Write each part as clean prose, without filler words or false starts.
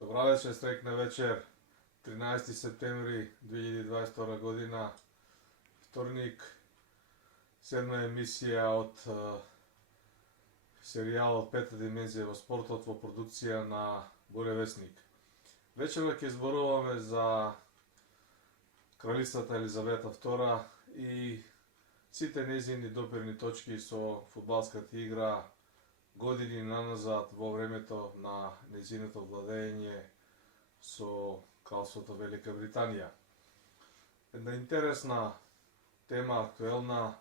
Добра вечер, срекна вечер. 13 септември 2022 година, вторник, седма емисија од серијалот Пета димензија во спортот во продукција на Буревесник. Вечерва ќе зборуваме за кралицата Елизавета II и сите незини допирни точки со фудбалската игра години наназад во времето на незиното владење со кралството Велика Британија. Една интересна тема, актуелна,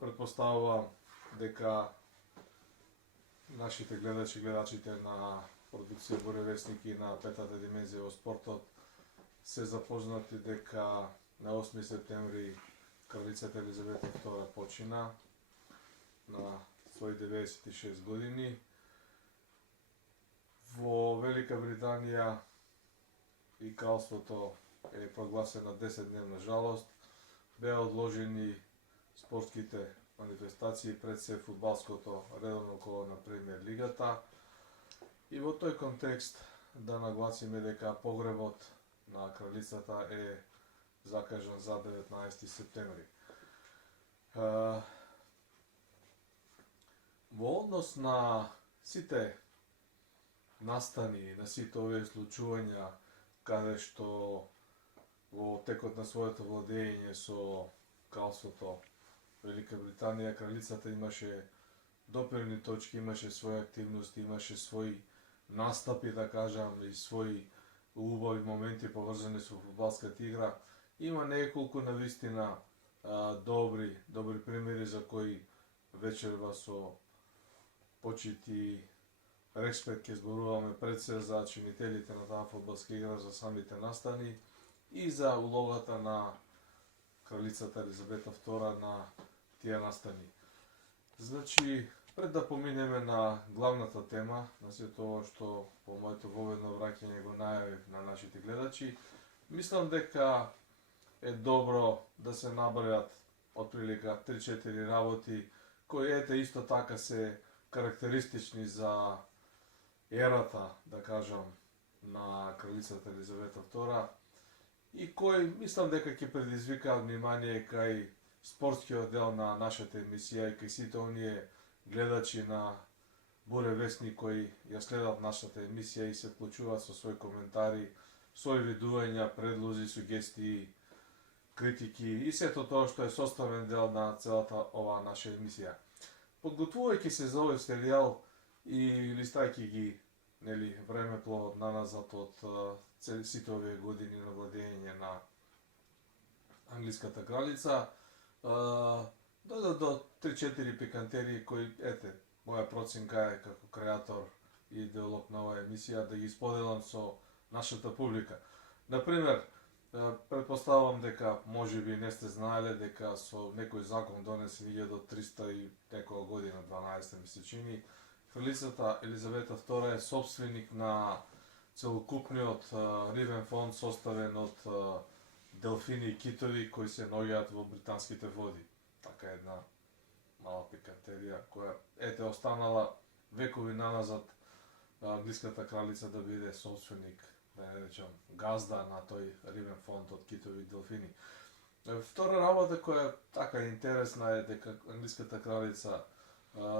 предпоставувам дека нашите гледачите на продукција Буревесник и на Петата димензија во спортот се запознати дека на 8 септември кралицата Елизавета II почина на своји 96 години. Во Велика Британија и кралството е прогласена 10-дневна жалост. Беа одложени спортските манифестации, пред се фудбалското редовно коло на премиер лигата. И во тој контекст да нагласиме дека погребот на кралицата е закажан за 19 септември. Во однос на сите настани, на сите овие случувања каде што во текот на своето владење со кралството Велика Британија, кралицата имаше допирни точки, имаше своји активности, имаше своји настапи, да кажам, и своји убави моменти поврзани со фудбалската игра. Има неколку навистина добри примери за кои вечерва со почит и респект ќе зборуваме пред се за чинителите на таа фудбалска игра, за самите настани и за улогата на кралицата Елизавета II на тие настани. Значи, пред да поминеме на главната тема, на сето ова што по моето воведно враќање го најавив на нашите гледачи, мислам дека е добро да се набројат отприлика 3-4 работи кои исто така се карактеристични за ерата, да кажам, на кралицата Елизавета II и кои мислам дека ќе предизвикаат внимание кај спортскиот дел на нашата емисија и кај сите оние гледачи на Буревесник кои ја следат нашата емисија и се вклучуваат со своји коментари, своји видувања, предлози, сугестии, критики и сето тоа што е составен дел на целата оваа наша емисија. Подготвувајќи се за овој серијал и листајќи ги времето наназад од сите овие години на владење на англиската кралица, дојдат до 3-4 пикантерии кои, моја проценка е како креатор и идеолог на оваа емисија да ги споделам со нашата публика. Например, предпоставувам дека можеби не сте знаеле дека со некој закон донесен 1300 и некоја година, 12 ми се чини, кралицата Елизавета II е собственик на целокупниот рибен фонд составен од делфини и китови кои се наоѓаат во британските води. Така една мала пикантерија која останала векови наназад англиската кралица да биде собственик, да не речам газда на тој рибен фонд од китови и делфини. Втора работа која така интересна е дека англиската кралица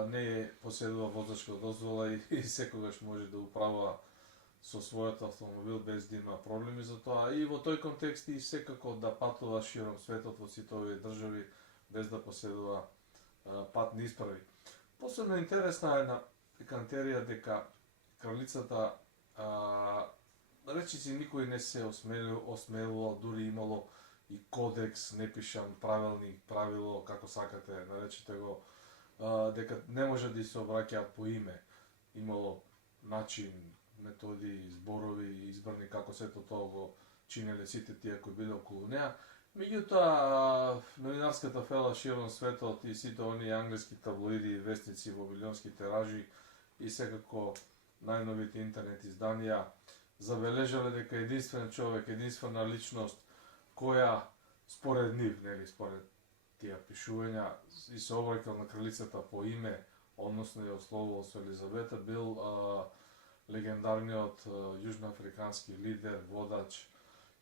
не поседува возачка дозвола и секогаш може да управува со својот автомобил без да има проблеми за тоа, и во тој контекст и секако да патува широм светот во сите овие држави без да поседува патни исправи. Посебно интересна е една пикантерија дека кралицата речиси никој не се осмелувал, дури имало и кодекс, непишан правилник, правило, како сакате, наречете го, дека не може да се обраќаат по име. Имало начин, методи, зборови избрани како сето тоа го чинеле сите тие кои биле околу неа. Меѓутоа, новинарската фела широм светот и сите оние англиски таблоиди и вестници во милионски тиражи и секако најновите интернет изданија забележале дека единствен човек, единствена личност која според нив, според тие пишувања и се обраќал на кралицата по име, односно ја ословувал со Елизавета, бил легендарниот јужноафрикански лидер, водач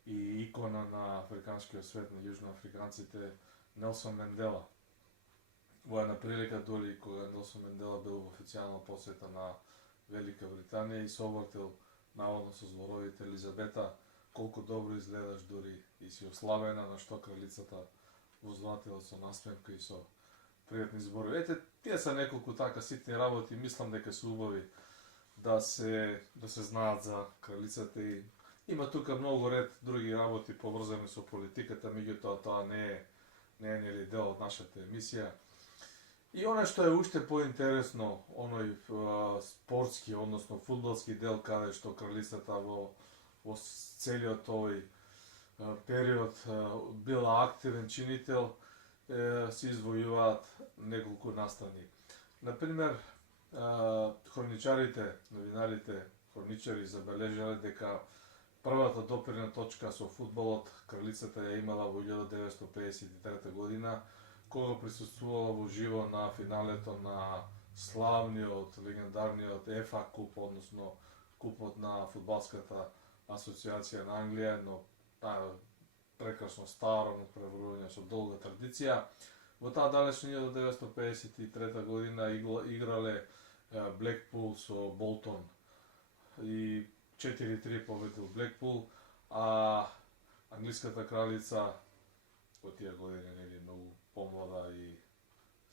и икона на африканскиот свет на јужноафриканците Нелсон Мендела. Во една прилика дори кога Нелсон Мендела бил во официјална посета на Велика Британија и се обратил наводно со зборовите: Елизабета, колку добро изгледаш, дури и си ославена, на што кралицата возвратила со насмевка и со пријатни зборови. Ете, тие се неколку така ситни работи, мислам дека се убави да се знаат за кралицата и има тука многу ред други работи поврзани со политиката, меѓутоа тоа не е нели дел од нашата емисија. И оно што е уште поинтересно, оној спортски, односно фудбалски дел, каде што кралицата во целиот овој период била активен чинител, се извојуваат неколку настрани. Например, хроничарите, новинарите, хроничари забележале дека првата допирна точка со фудбалот кралицата ја имала во 1953 година, кога присуствувала во живо на финалето на славниот, легендарниот ЕФА куп, односно купот на фудбалската асоциација на Англија, но прекрасно старо преврување со долга традиција. Во таа далечна 1953 година играле Блекпул со Болтон и 4-3 победил Блекпул, а англиската кралица во тие години нели многу помлада и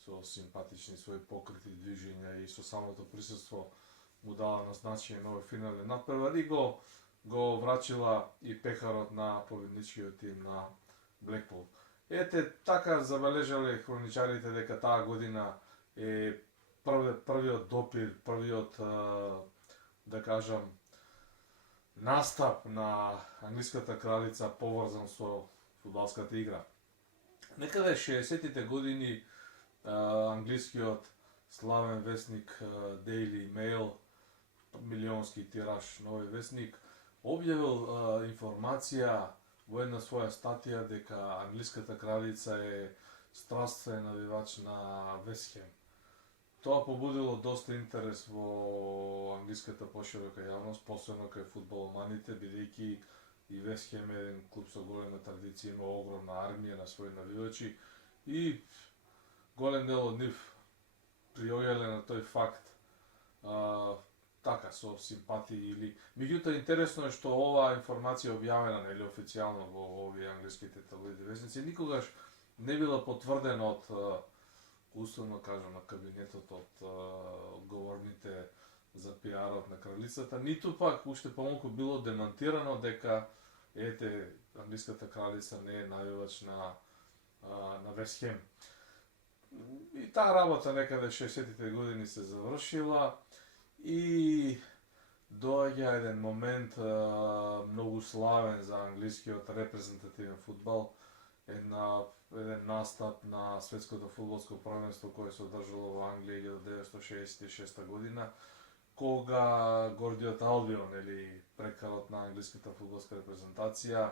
со симпатични своји покрити движења и со самото присуство му дала на значење на овој финален натпревар и го врачила и пехарот на победничкиот тим на Блекпул. Ете, така забележале хроничарите дека таа година е првиот допир, првиот, да кажам, настап на англиската кралица поврзан со фудбалската игра. Некаде 60-тите години англискиот славен весник Daily Mail, милионски тираж на овој весник, објавил информација во една своја статија дека англиската кралица е страствен навивач на Вест Хем. Тоа побудило доста интерес во англиската поширока јавност, посебно кај фудбаломаните, бидејќи и Вест Хем е еден клуб со голема традиција, има огромна армија на своји навивачи и голем дел од нив приоѓале на тој факт така со симпатии или меѓутоа интересно е што оваа информација објавена нели официјално во овие англиските таблоидни весници никогаш не била потврдена од условно кажам на кабинетот од одговорните за пиарот на кралицата, ниту пак уште помалку било демонтирано дека ете англиската кралица не е навивач на Вест Хем. И таа работа некаде 60-тите години се завршила и доаѓа еден момент многу славен за англискиот репрезентативен фудбал, еден настап на светското фудбалско првенство кое се одржало во Англија 1966 година, кога гордиот Албион или прекарот на англиската фудбалска репрезентација,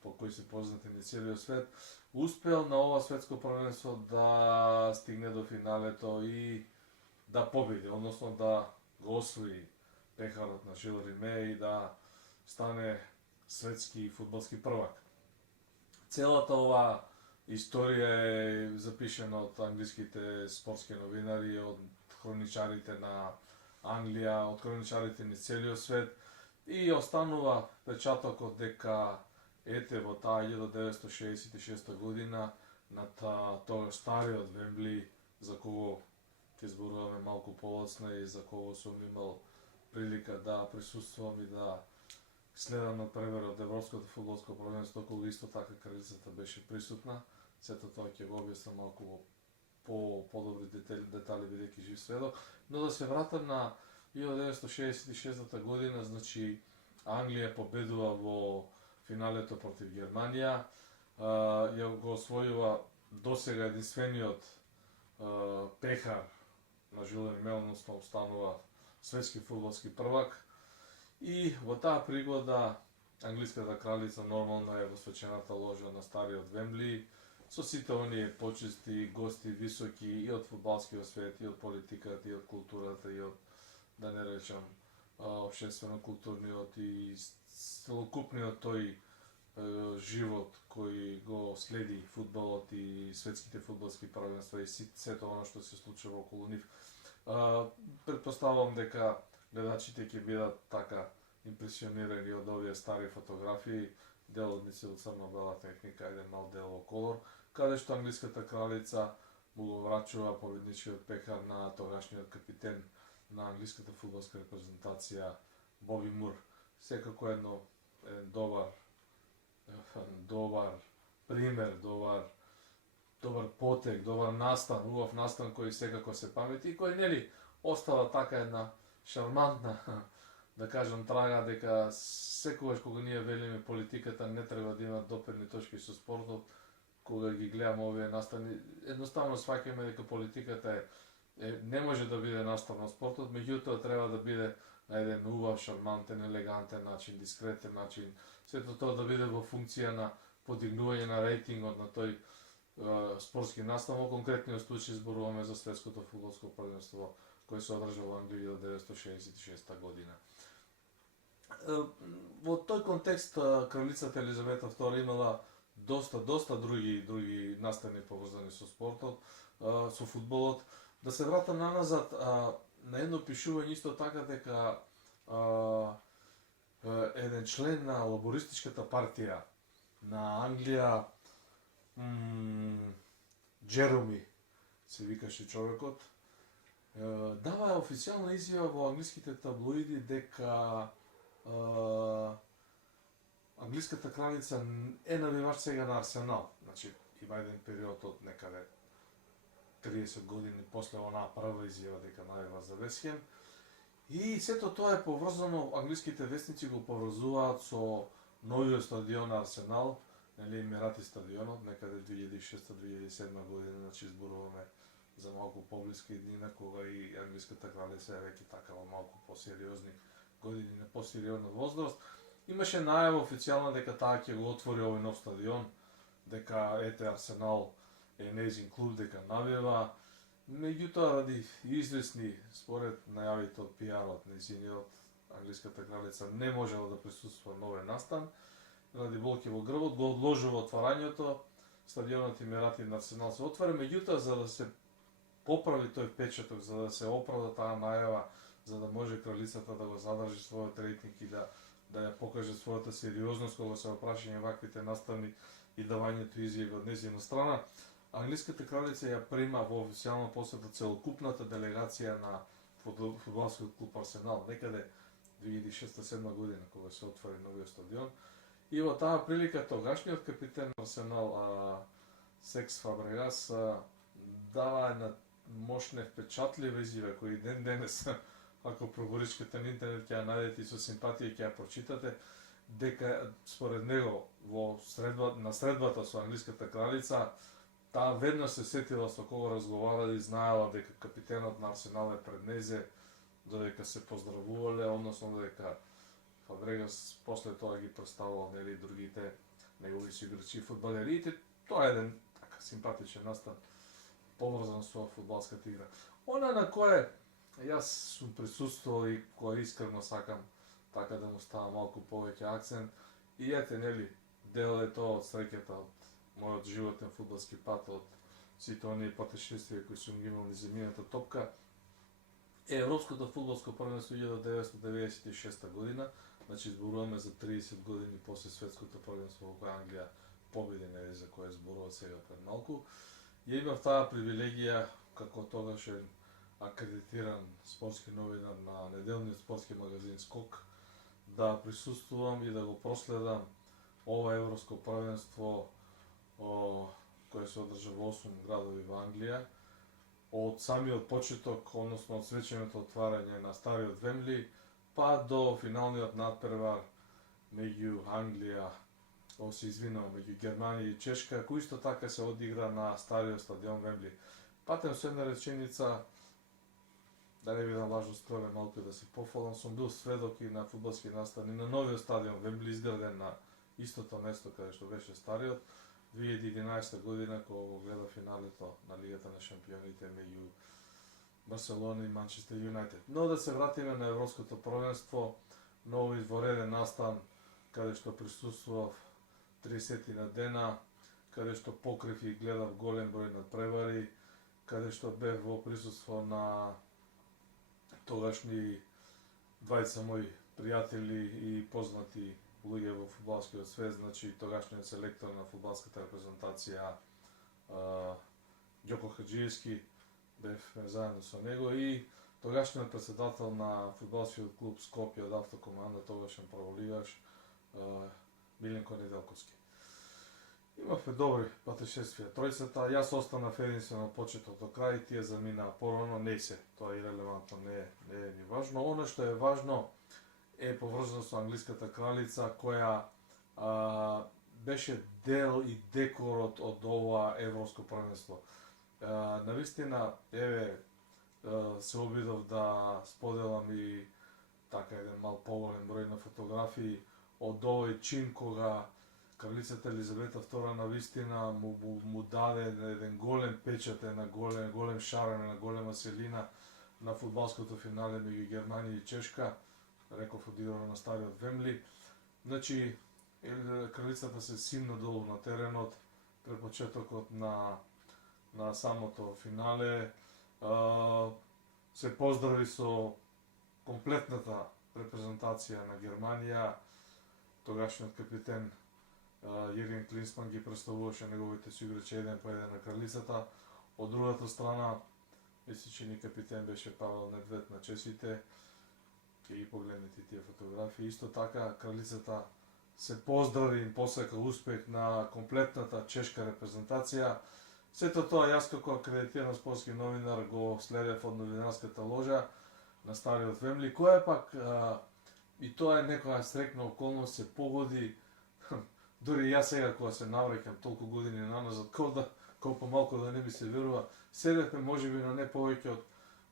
по кој се познати на целиот свет, успел на ова светско првенство да стигне до финалето и да победи, односно да го освои пехарот на Жил Риме и да стане светски фудбалски првак. Целата ова историја е запишена од англиските спортски новинари, од хроничарите на Англија, од хроничарите на целиот свет и останува печатокот дека ете во таа 1966 година на тоа стариот Вембли, за кого ќе зборуваме малку полоцна и за кого сум имал прилика да присуствувам и да следам на превер од Европското фудбалско првенство, кога исто така кралицата беше присутна. Сето тоа ќе го објаснам малку во подобри детали бидејќи жив сведок, но да се вратам на 1966 година, значи Англија победува во финалето против Германија, ја го освојува досега единствениот пехар на Жил Риме, односно станува светски фудбалски првак и во таа пригода англиската кралица нормално е во свечената ложа на стариот Вембли со сите оние почести гости високи и од фудбалскиот свет, и од политиката, и од културата, и од, да не речам, општествено-културниот и целокупниот тој живот кој го следи фудбалот и светските фудбалски првенства и сето оно што се случува околу нив. Претпоставувам дека гледачите ќе бидат така импресионирани од овие стари фотографии, дел од нив се од црно-бела техника, еден мал дел во колор, каде што англиската кралица му го врачува победничкиот пехар на тогашниот капитен на англиската фудбалска репрезентација Боби Мур. Секако еден добар пример, добар потек, добар настан, убав настан кој секако се памети и кој нели остава така една шармантна да кажам трага дека секогаш кога ние велиме политиката не треба да има допирни точки со спортот, кога ги гледаме овие настани, едноставно сваќаме дека политиката не може да биде настан на спортот, меѓутоа треба да биде на еден убав, шармантен, елегантен начин, дискретен начин, сето тоа да биде во функција на подигнување на рейтингот на тој спортски настан. Во конкретниот случај зборуваме за светското фудбалско првенство кој се одржа во Англија 1966 година. Во тој контекст кралицата Елизавета II имала доста други настани поврзани со спортот, со фудбалот. Да се вратам наназад на едно пишување исто така дека еден член на лабористичката партија на Англија, Джероми се викаше човекот, дава официјална изјава во англиските таблоиди дека англиската кралица е навивач сега на Арсенал. Значи, има еден период од некаде 30 години после онаа прва изјава дека навива за Вест Хем. И сето тоа е поврзано, англиските вестници го поврзуваат со новиот стадион на Арсенал, нели Емирати стадионот, некаде 2006-2007 година, значи зборуваме за малку поблиска иднина, кога и англиската кралица е веќе така во малку посериозни години, на посериозна возраст. Имаше најава официјална дека таа ќе го отвори овој нов стадион, дека Арсенал е нејзин клуб, дека навива. Меѓутоа, ради известни, според најавите од пиарот нејзиниот, англиската кралица не можела да присуствува на овој настан, ради болки во грбот, го одложува отварањето, стадионот Емирати на Арсенал се отвори, меѓутоа, за да се поправи тој впечаток, за да се оправда таа најава, за да може кралицата да го задржи својот рейтинг и да ја покаже својата сериозност кога се опрашање ваквите настани и давањето изјави од нејзина страна, англиската кралица ја прима во официјална посета целокупната делегација на фудбалскиот клуб Арсенал, некаде 2006-2007 година, кога се отвори новиот стадион. И во таа прилика тогашниот капитен на Арсенал, Секс Фабрегас, дава една мощна впечатлива изјава кој ден денес, ако проборичкате на интернет ќе ја најдете и со симпатија ќе ја прочитате, дека според него на средбата со англиската кралица, таа веднаш се сетила со кого разговарала и знаела дека капитенот на Арсенал е пред незе, додека се поздравувале, односно дека Фабрегас после тоа ги представувал нели другите негови играчи фудбалери. Тоа е еден така симпатичен настан поврзан со фудбалската игра. Она на кое јас сум присуствувал и кој искрено сакам така да му става малку повеќе акцент, и ете нели дел е тоа од среќата од мојот животен фудбалски пат, од сите оние патешествија кои сум ги имал низ земјината топка, е Европското фудбалско првенство 1996 година, значи зборуваме за 30 години после светското првенство во кој Англија победи, нели за кое зборува сега пред малку. Ја имав таа привилегија како тогашен акредитиран спортски новинар на неделниот спортски магазин Скок да присуствувам и да го проследам ова европско првенство кој се одржа во 8 градови во Англија, од самиот почеток, односно од свеченото отварање на стариот Вембли, па до финалниот надпревар меѓу Англија, меѓу Германија и Чешка, кој исто така се одигра на стариот стадион Вембли. Патем со една реченица, да не бидам лажно скромен, малку да се пофалам, сум бил сведок и на фудбалски настани на новиот стадион Вембли, изграден на истото место каде што беше стариот, 2011 година, кога го гледа финалето на Лигата на шампионите меѓу Барселона и Манчестер Юнайтед. Но да се вратиме на Европското првенство, ново извореден настан, каде што присуствував 30 на дена, каде што покрив и гледав голем број надпревари, каде што бев во присуство на тогашни двајца мои пријатели и познати луѓе во фудбалскиот свет, значи тогашниот селектор на фудбалската репрезентација Ѓоко Хаџиевски, бев заедно со него и тогашниот председател на фудбалскиот клуб Скопје од автокоманда, тогашен правоligаш Миленко Неделковски. Имавме добри патешествија тројцата, јас останав единствено од почеток до крај, тие заминаа порано, не се, тоа е ирелевантно, не е ни важно. Оно што е важно е поврзано со англиската кралица, која беше дел и декорот од ова европско првенство. Навистина, еве, се обидов да споделам и така еден мал поголем број на фотографии од овој чин кога кралицата Елизавета II навистина му даде еден голем печат, на голем шарен, на голема силина на фудбалското финале меѓу Германија и Чешка, реков одиграно на стариот Вембли. Значи, кралицата се симна долу на теренот пред почетокот на самото финале. Се поздрави со комплетната репрезентација на Германија. Тогашниот капитен Јерген Клинсман ги представуваше неговите суиграчи еден по еден на кралицата. Од другата страна, месечени капитен беше Павел Недвед на чесите. Ќе ги погледнете тие фотографии. Исто така, кралицата се поздрави и посака успех на комплетната чешка репрезентација. Сето тоа јас како акредитиран спортски новинар го следев од новинарската ложа на стариот Вембли, која пак и тоа е некоја срекна околност, се погоди. Дури јас сега кога се навраќам толку години наназад, колку малку да не ми се верува, седевме можеби на не повеќе од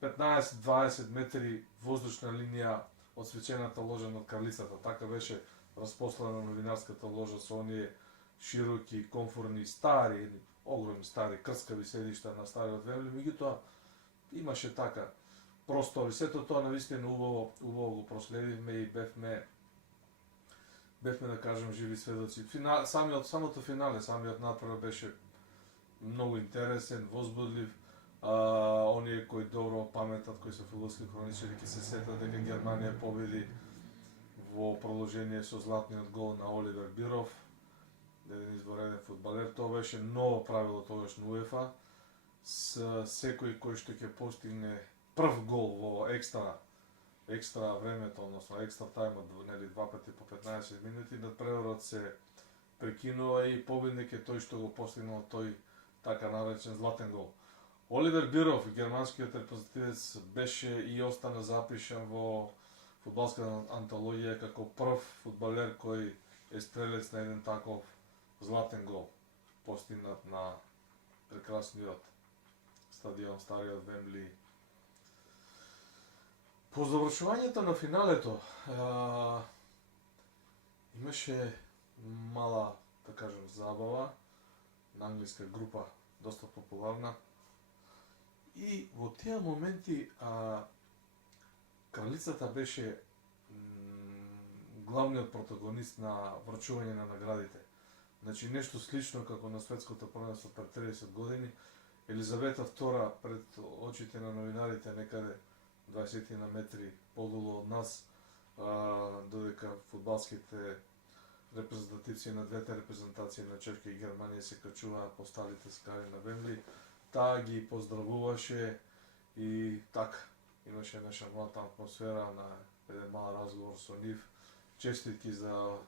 15-20 метри воздушна линија од свечената ложа над кралицата. Така беше распослана новинарската ложа со оние широки, комфорни, стари, огромни стари крскави седишта на стариот Вембли, меѓутоа имаше така простори. Сето тоа навистина убаво го проследивме и бевме да кажем живи сведоци. Самото финале, самиот натпревар беше многу интересен, возбудлив. Оние кои добро паметат, кои се фудбалски хроничари, ќе се сетат дека Германија победи во продолжение со златниот гол на Оливер Биров, еден извореден фудбалер. Тоа беше ново правило тогаш на УЕФА. Секој кој што ќе постигне прв гол во екстра времето, односно екстра тајмот, нели два пати по 15 минути, надпреварот се прекинува и победник е тој што го постигнал тој така наречен златен гол. Оливер Биров, германскиот репрезентативец, беше и остана запишан во фудбалската антологија како прв фудбалер кој е стрелец на еден таков златен гол, постигнат на прекрасниот стадион Стариот Вембли. По завршувањето на финалето имаше мала, да кажем, забава на англиска група, доста популарна. И во тие моменти кралицата беше главниот протагонист на врачување на наградите. Значи нешто слично како на светското првенство пред 30 години. Елизавета II пред очите на новинарите некаде 20 на метри подолу од нас, додека фудбалските репрезентативци на двете репрезентации на Чешка и Германија се качуваат по сталите скали на Вембли, таа ги поздравуваше и така имаше една шармантна атмосфера на еден мал разговор со нив. Честитки за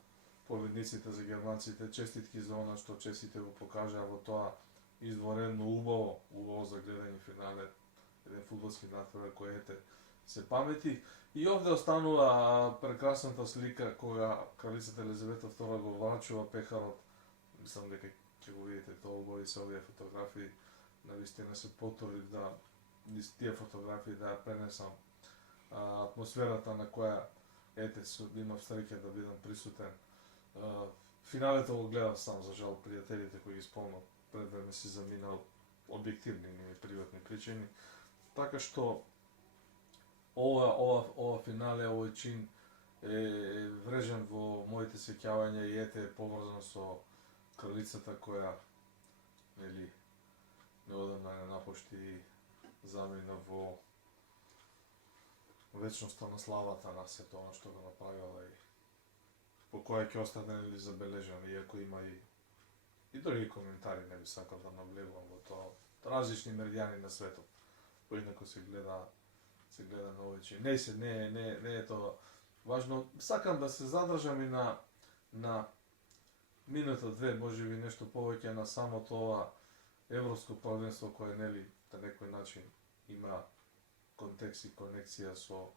победниците, за германците, честитки за она што честите го покажаа во тоа изворедно убаво за гледање финале, еден фудбалски натпревар кој се памети. И овде останува прекрасната слика кога кралицата Елизавета II го врачува пехарот. Мислам дека ќе го видите тоа убави се овие фотографии. Навистина се потрудив да низ тие фотографии да ја пренесам атмосферата на која имав среќа да бидам присутен. Финалето го гледав сам, за жал, пријателите кои ги спомнат пред време си заминал објективни и приватни причини. Така што ова финале, овој чин е врежен во моите сеќавања и ете е поврзан со кралицата која, нели, неодамна не напушти и замина во вечноста на славата на сето она што го направила и по која ќе остане, нели, забележана, иако има и други коментари, не би сакал да навлегувам во тоа, различни меридијани на светот, поинако се гледа на овој чин. Не е тоа важно. Сакам да се задржам и на минута две, можеби нешто повеќе на самото ова европско првенство кое, нели, на некој начин има контекст и конекција со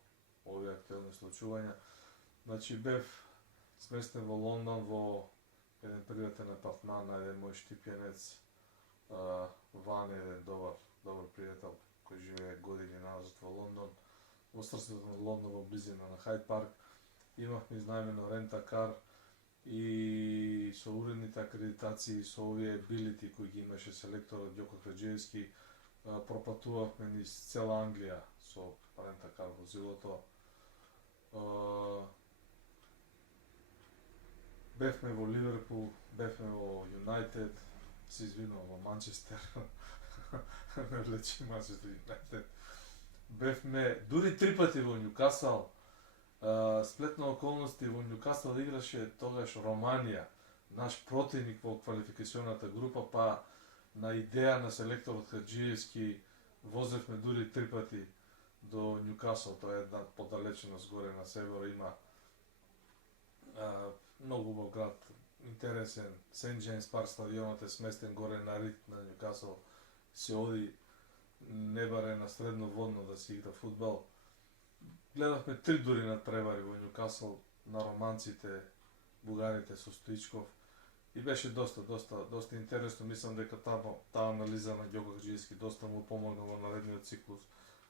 овие актуелни случувања. Значи бев сместен во Лондон во еден приватен апартман на еден мој штипјенец, Ване, еден добар пријател кој живее години назад во Лондон, во срцето на Лондон, во близина на Хајд парк. Имавме изнајмено рента-кар и со уредните акредитации, со овие билити кои ги имаше селекторот Ѓоко Хаџиевски, пропатувавме низ цела Англија со рента-кар возилото. Бевме во Ливерпул, бевме во Юнајтед, се извинувам, во Манчестер, ме влече Манчестер Юнајтед. Бевме дури 3 пати во Њукасал. Сплетна околности, во Њукасал играше тогаш Романија, наш противник во квалификационата група, па на идеја на селекторот Хаџиевски возевме дури 3 пати до Њукасал, тоа е една подалеченост горе на северо, има многу убав град, интересен, Сент Џеймс парк стадионот е сместен горе на рит на Њукасал, се оди небаре на средно водно да се игра фудбал. Гледавме 3 дури надпревари во Њукасал на романците, бугарите со Стоичков и беше доста интересно. Мислам дека таа анализа на Ѓоко Хаџиевски доста му помогна во наредниот циклус,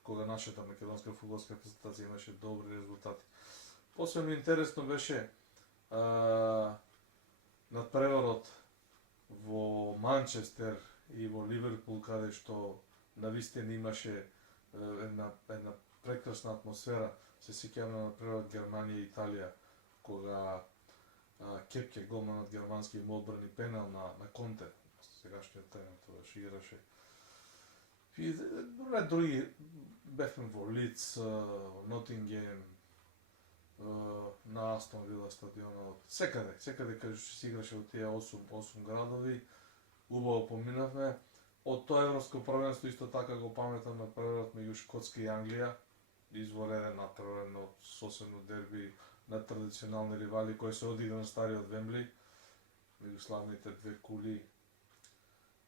кога нашата македонска фудбалска репрезентација имаше добри резултати. Посебно интересно беше надпреварот во Манчестер и во Ливерпул, каде што навистина имаше една прекрасна атмосфера. Се сеќавам на надпреварот Германија и Италија, кога Кепке, голманот германски, им одбрани пенал на Конте, сегашниот тренер, тогаш играше. И други, бевме во Лиц, во Нотингем, на Астон Вила стадионот, секаде каде што се играше во тие 8 градови, убаво поминавме. Од тоа европско првенство исто така го паметам на првиот меѓу Шкотска и Англија, извореден натпреварен сосемно дерби на традиционални ривали кој се одигра на стариот Вембли, меѓу славните две кули.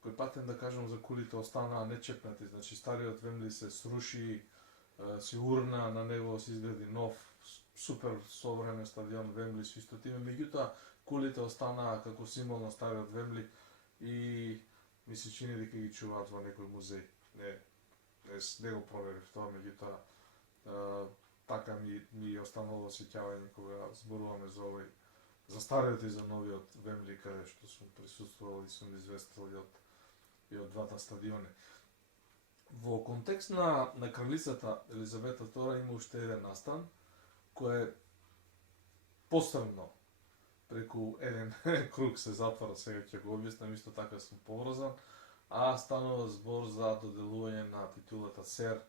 Кој патен да кажам за кулите останаа нечепнати, значи стариот Вембли се сруши, се урна, на него се изгради нов супер современ стадион Вембли со исто име, меѓутоа кулите останаа како символ на стариот Вембли и ми се чини дека ги чуваат во некој музеј. Не го проверив тоа, меѓутоа така ми останало сеќавање кога зборуваме за стариот и за новиот Вембли, каде што сум присуствувал и сум известил и од двата стадиони. Во контекст на кралицата Елизавета II има уште еден настан, кој е посебно преку еден круг се затвора, сега ќе го објаснам, исто така сум поврзан, станува збор за доделување на титулата сер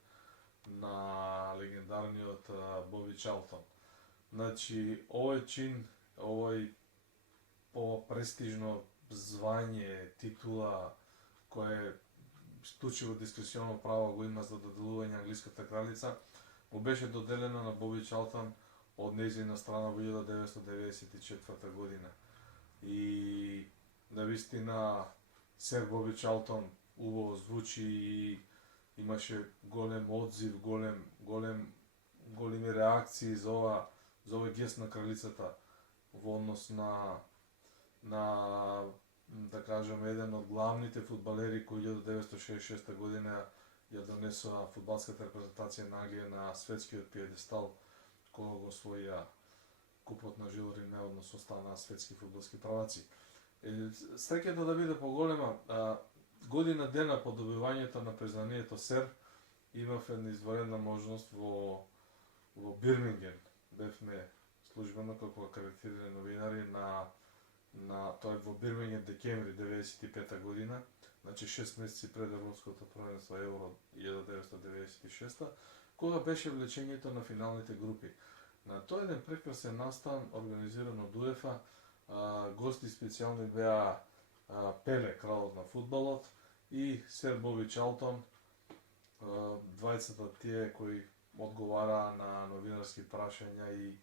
на легендарниот Боби Чарлтон. Значи, овој чин, овој по-престижно звање, титула, кој исклучиво дискреционно право го има за доделување англиската кралица, му беше доделена на Боби Чарлтон од нејзина страна во 1994 година. И навистина сер Боби Чарлтон убаво звучи и имаше голем одзив, големи реакции за овој гест на кралицата во однос на да кажем еден од главните фудбалери кои 1966 година ја донесоа фудбалската репрезентација на Англија на светскиот пиедестал, кога го освоија купот на Жил Риме, односно станаа светски фудбалски праваци. Среќата да биде поголема, година дена по добивањето на признанието сер, имав една изварена можност во Бирминген. Бевме службено како акредитирани новинари на тоа во Бирминген декември 95 година, значи 6 месеци пред Европското првенство Евро 1996, кога беше влечењето на финалните групи. На тој еден прекрасен настан организиран од УЕФА, гости специјални беа Пеле, кралот на фудбалот, и Сер Боби Чалтон, двајцата тие кои одговараа на новинарски прашања и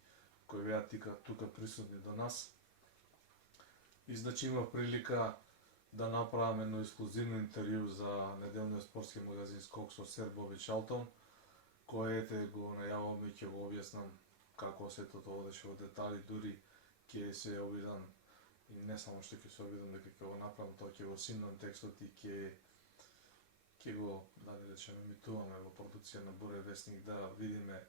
кои беа тука присутни до нас. И значи има прилика да направам едно ексклузивно интервју за неделниот спортски магазин Скок со Сер Боби Чалтон, кој го најавам и ќе го објаснам како сето тоа одеше во детали, дури ќе се обидам и не само што ќе се обидам дека ќе го направам, тоа ќе го симнам текстот и ќе го, да не речеме, емитуваме во продукција на Буре вестник, да видиме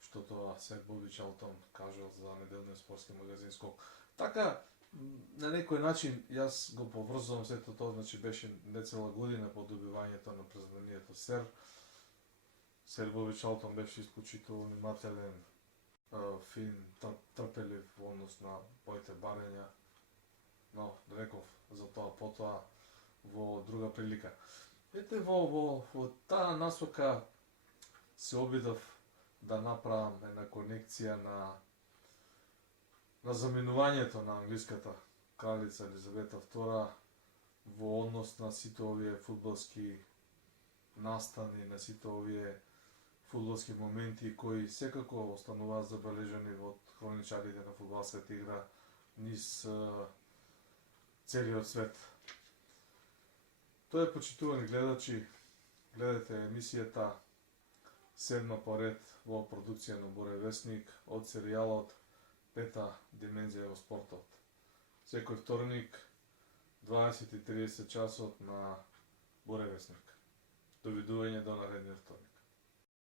што тоа Сер Боби Чалтон кажал за неделниот спортски магазин Скок. Така, на некој начин, јас го поврзувам сето тоа, значи беше нецела година по добивањето на признание-то Сер. Сер Боби Чалтон беше исклучително внимателен, фин, трпелив во однос на моите барања, но реков за тоа потоа во друга прилика. Ете, во таа насока се обидов да направам една конекција на заменувањето на англиската кралица Елизавета II во однос на сите овие фудбалски настани, на сите овие фудбалски моменти кои секако остануваат забележани во хроничарите на фудбалската игра низ целиот свет. Тоа е, почитувани гледачи, гледате емисијата седма поред во продукција на Буре вестник од серијалот Пета димензија во спортот. Секој вторник 20:30 часот на Буре вестник. Довидување до наредниот вторник.